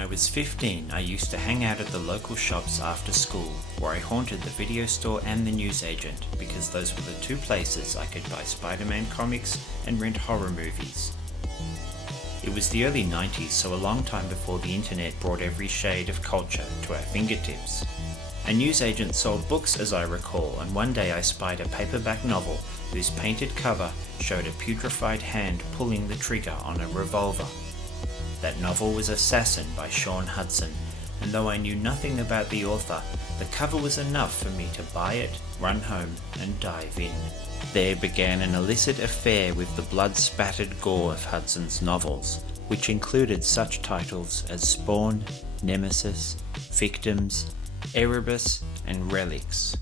I was 15, I used to hang out at the local shops after school, where I haunted the video store and the newsagent, because those were the two places I could buy Spider-Man comics and rent horror movies. It was the early 90s, so a long time before the internet brought every shade of culture to our fingertips. A newsagent sold books, as I recall, and one day I spied a paperback novel whose painted cover showed a putrefied hand pulling the trigger on a revolver. That novel was Assassin by Shaun Hutson, and though I knew nothing about the author, the cover was enough for me to buy it, run home, and dive in. There began an illicit affair with the blood-spattered gore of Hutson's novels, which included such titles as Spawn, Nemesis, Victims, Erebus, and Relics.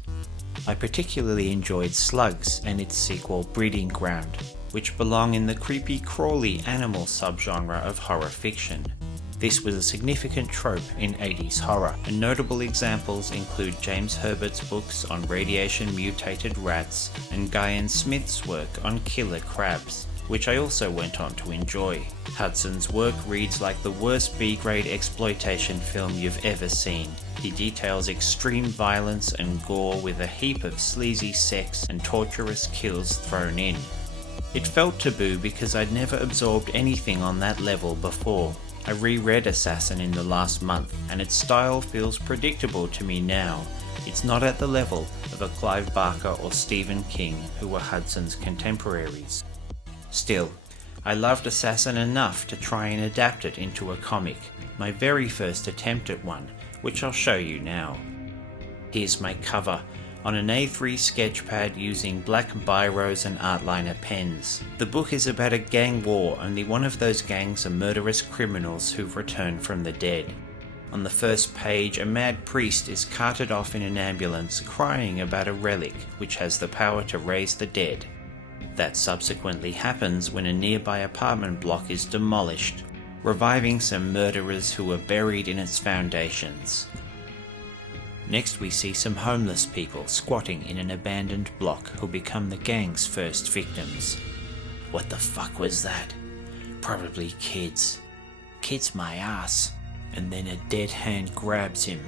I particularly enjoyed Slugs and its sequel Breeding Ground, which belong in the creepy crawly animal subgenre of horror fiction. This was a significant trope in 80s horror, and notable examples include James Herbert's books on radiation-mutated rats and Guyan Smith's work on killer crabs, which I also went on to enjoy. Hutson's work reads like the worst B-grade exploitation film you've ever seen. He details extreme violence and gore with a heap of sleazy sex and torturous kills thrown in. It felt taboo because I'd never absorbed anything on that level before. I reread Assassin in the last month, and its style feels predictable to me now. It's not at the level of a Clive Barker or Stephen King, who were Hutson's contemporaries. Still, I loved Assassin enough to try and adapt it into a comic, my very first attempt at one, which I'll show you now. Here's my cover, on an A3 sketch pad using black biros and artliner pens. The book is about a gang war, only one of those gangs are murderous criminals who've returned from the dead. On the first page, a mad priest is carted off in an ambulance crying about a relic which has the power to raise the dead. That subsequently happens when a nearby apartment block is demolished, reviving some murderers who are buried in its foundations. Next we see some homeless people squatting in an abandoned block who become the gang's first victims. What the fuck was that? Probably kids. Kids my ass. And then a dead hand grabs him.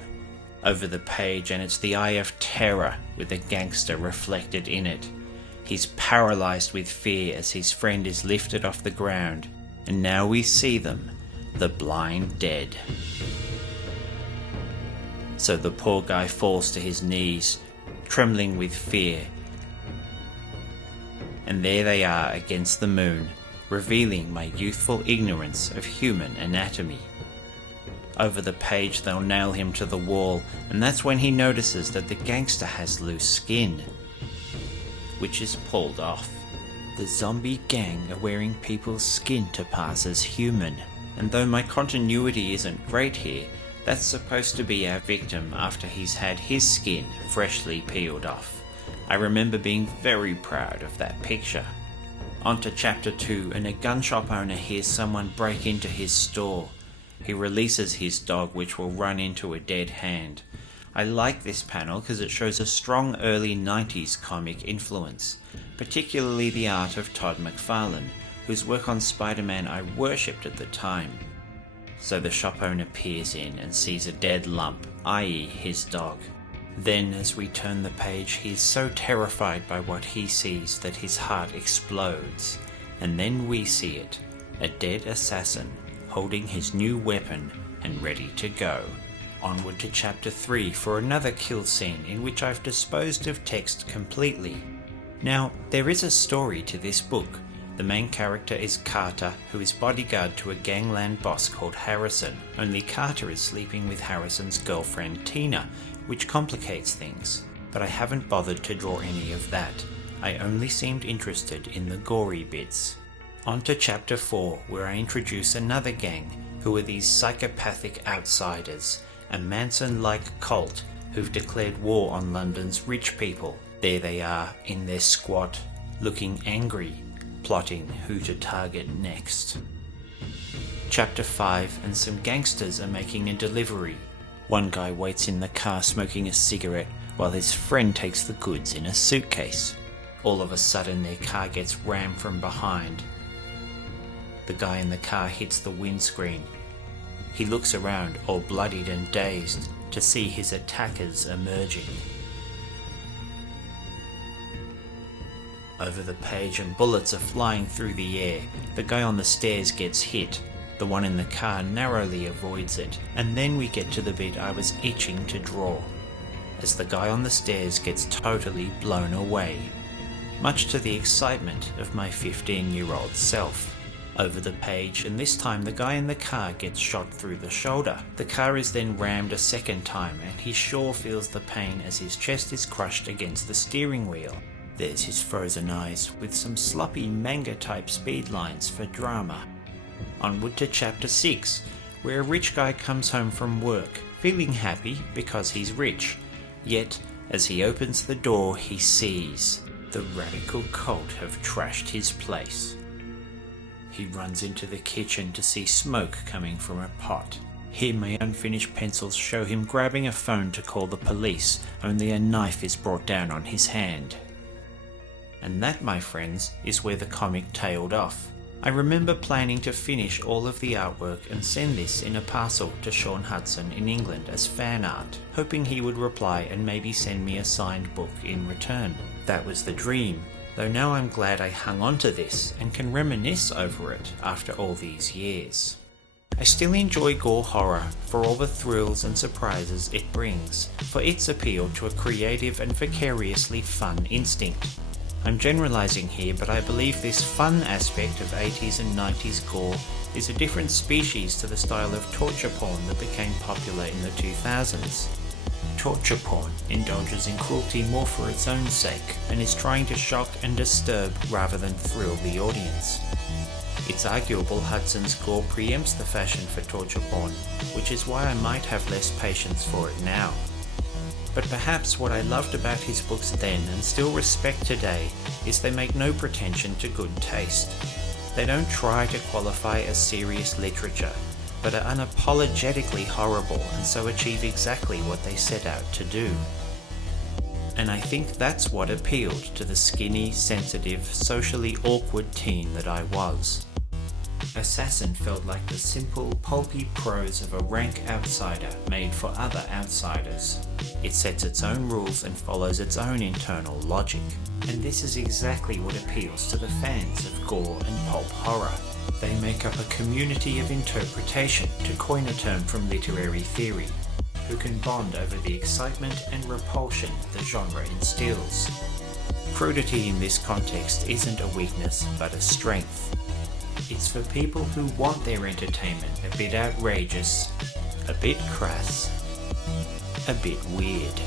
Over the page, and it's the eye of terror with a gangster reflected in it. He's paralyzed with fear as his friend is lifted off the ground. And now we see them, the blind dead. So the poor guy falls to his knees, trembling with fear. And there they are against the moon, revealing my youthful ignorance of human anatomy. Over the page they'll nail him to the wall, and that's when he notices that the gangster has loose skin, which is pulled off. The zombie gang are wearing people's skin to pass as human, and though my continuity isn't great here, that's supposed to be our victim after he's had his skin freshly peeled off. I remember being very proud of that picture. On to chapter 2, and a gun shop owner hears someone break into his store. He releases his dog, which will run into a dead hand. I like this panel because it shows a strong early 90s comic influence, particularly the art of Todd McFarlane, whose work on Spider-Man I worshipped at the time. So the shop owner peers in and sees a dead lump, i.e. his dog. Then as we turn the page, he is so terrified by what he sees that his heart explodes. And then we see it, a dead assassin holding his new weapon and ready to go. Onward to chapter 3 for another kill scene in which I've disposed of text completely. Now, there is a story to this book. The main character is Carter, who is bodyguard to a gangland boss called Harrison, only Carter is sleeping with Harrison's girlfriend Tina, which complicates things. But I haven't bothered to draw any of that. I only seemed interested in the gory bits. On to chapter 4, where I introduce another gang, who are these psychopathic outsiders, a Manson-like cult who've declared war on London's rich people. There they are, in their squat, looking angry, plotting who to target next. Chapter 5, and some gangsters are making a delivery. One guy waits in the car smoking a cigarette while his friend takes the goods in a suitcase. All of a sudden their car gets rammed from behind. The guy in the car hits the windscreen. He looks around, all bloodied and dazed, to see his attackers emerging. Over the page and bullets are flying through the air. The guy on the stairs gets hit. The one in the car narrowly avoids it, and then we get to the bit I was itching to draw, as the guy on the stairs gets totally blown away, much to the excitement of my 15-year-old self. Over the page, and this time the guy in the car gets shot through the shoulder. The car is then rammed a second time, and he sure feels the pain as his chest is crushed against the steering wheel. There's his frozen eyes, with some sloppy manga-type speed lines for drama. Onward to chapter 6, where a rich guy comes home from work, feeling happy because he's rich. Yet, as he opens the door, he sees the radical cult have trashed his place. He runs into the kitchen to see smoke coming from a pot. Here my unfinished pencils show him grabbing a phone to call the police, only a knife is brought down on his hand. And that, my friends, is where the comic tailed off. I remember planning to finish all of the artwork and send this in a parcel to Shaun Hutson in England as fan art, hoping he would reply and maybe send me a signed book in return. That was the dream, though now I'm glad I hung on to this and can reminisce over it after all these years. I still enjoy Gore Horror for all the thrills and surprises it brings, for its appeal to a creative and vicariously fun instinct. I'm generalizing here, but I believe this fun aspect of 80s and 90s gore is a different species to the style of torture porn that became popular in the 2000s. Torture porn indulges in cruelty more for its own sake and is trying to shock and disturb rather than thrill the audience. It's arguable Hutson's gore preempts the fashion for torture porn, which is why I might have less patience for it now. But perhaps what I loved about his books then and still respect today is they make no pretension to good taste. They don't try to qualify as serious literature, but are unapologetically horrible and so achieve exactly what they set out to do. And I think that's what appealed to the skinny, sensitive, socially awkward teen that I was. Assassin felt like the simple, pulpy prose of a rank outsider made for other outsiders. It sets its own rules and follows its own internal logic. And this is exactly what appeals to the fans of gore and pulp horror. They make up a community of interpretation, to coin a term from literary theory, who can bond over the excitement and repulsion the genre instills. Crudity in this context isn't a weakness, but a strength. It's for people who want their entertainment a bit outrageous, a bit crass, a bit weird.